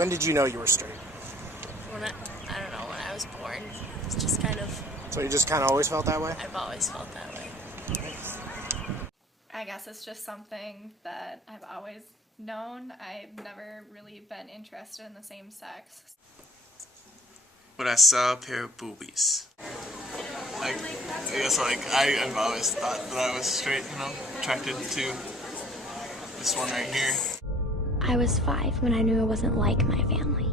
When did you know you were straight? I don't know, when I was born. It's just kind of... So you just kind of always felt that way? I've always felt that way. I guess it's just something that I've always known. I've never really been interested in the same sex. When I saw a pair of boobies. I guess I've always thought that I was straight, attracted to this one right here. I was 5 when I knew I wasn't like my family.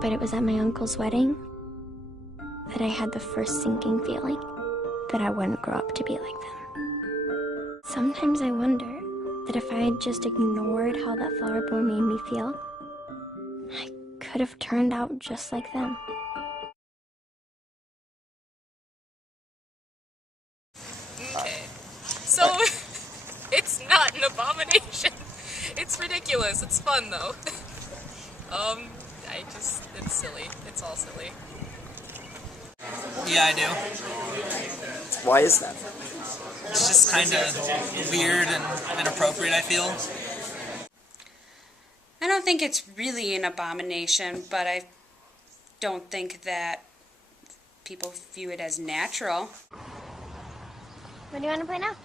But it was at my uncle's wedding that I had the first sinking feeling that I wouldn't grow up to be like them. Sometimes I wonder that if I had just ignored how that flower boy made me feel, I could have turned out just like them. Okay, so it's not an abomination. It's ridiculous. It's fun though. It's silly. It's all silly. Yeah, I do. Why is that? It's just kind of weird and inappropriate, I feel. I don't think it's really an abomination, but I don't think that people view it as natural. What do you want to play now?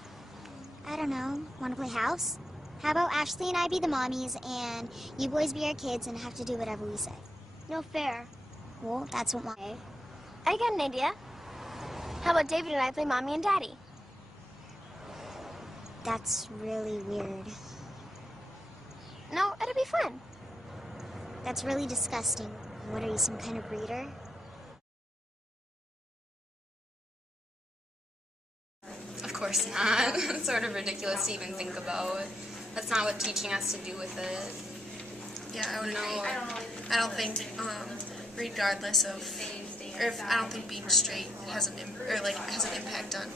I don't know. Want to play house? How about Ashley and I be the mommies and you boys be our kids and have to do whatever we say? No fair. Well, that's what my... I got an idea. How about David and I play mommy and daddy? That's really weird. No, it'll be fun. That's really disgusting. What are you, some kind of breeder? Of course not. It's sort of ridiculous to even think about. That's not what teaching has to do with it. Yeah, I would agree. I don't think, regardless of, I don't think being straight has an impact on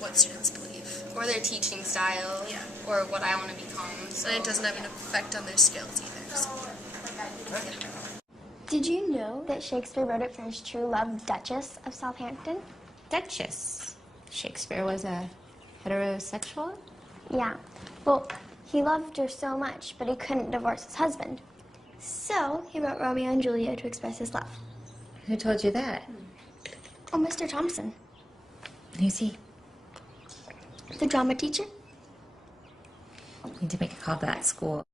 what students believe. Or their teaching style, yeah. Or what I want to become. So. And it doesn't have an effect on their skills either. So. Yeah. Did you know that Shakespeare wrote it for his true love, Duchess of Southampton? Duchess? Shakespeare was a heterosexual? Yeah. Well, he loved her so much, but he couldn't divorce his husband. So he wrote Romeo and Juliet to express his love. Who told you that? Oh, Mr. Thompson. Who's he? The drama teacher. Need to make a call to that school.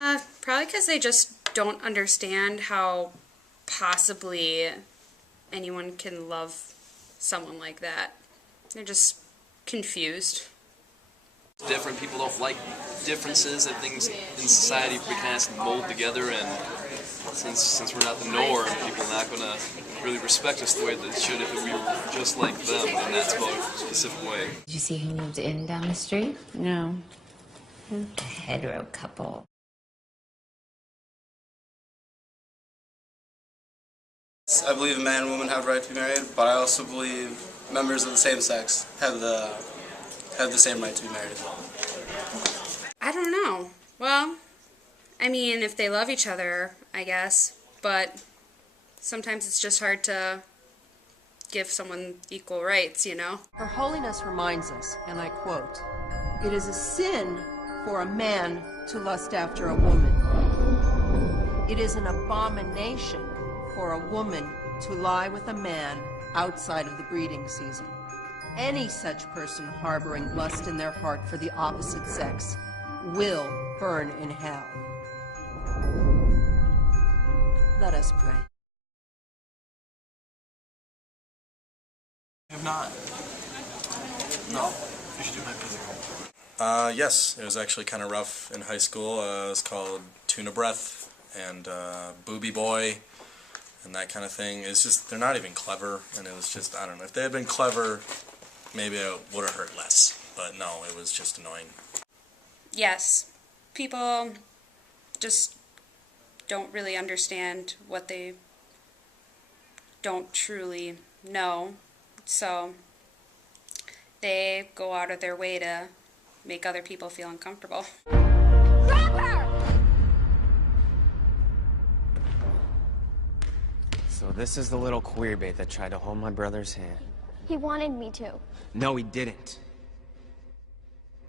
Probably because they just don't understand how possibly anyone can love someone like that. They're just confused. Different people don't like differences and things in society. We kind of mold together, and since we're not the norm, people are not going to really respect us the way they should if we were just like them, and that's about a specific way. Did you see who moved in down the street? No. A hetero couple. I believe a man and woman have the right to be married, but I also believe members of the same sex have the same right to be married as well. I don't know. Well, I mean, if they love each other, I guess, but sometimes it's just hard to give someone equal rights, you know? Her Holiness reminds us, and I quote, "It is a sin for a man to lust after a woman. It is an abomination for a woman to lie with a man outside of the breeding season. Any such person harboring lust in their heart for the opposite sex will burn in hell." Let us pray. I have not. No. You should do my physical. Yes, it was actually kind of rough in high school. It was called Tuna Breath and Booby Boy and that kind of thing. It's just, they're not even clever, and it was just, I don't know. If they had been clever, maybe it would have hurt less. But no, it was just annoying. Yes, people just don't really understand what they don't truly know, so they go out of their way to make other people feel uncomfortable. Grab her! So this is the little queer bait that tried to hold my brother's hand. He wanted me to. No, he didn't.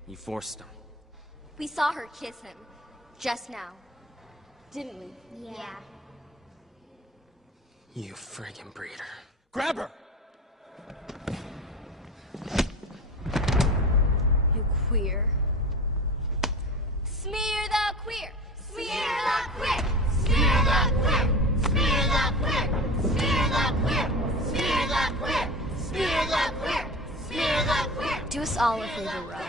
You forced him. We saw her kiss him just now, didn't we? Yeah. You friggin' breeder. Grab her! You queer. Smear the queer! Smear the queer! Smear the queer! Smear the queer! Smear the queer! Smear the queer! Smear the queer! Smear the queer! Do us all a favor, Rob,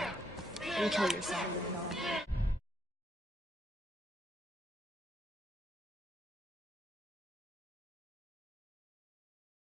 and kill yourself.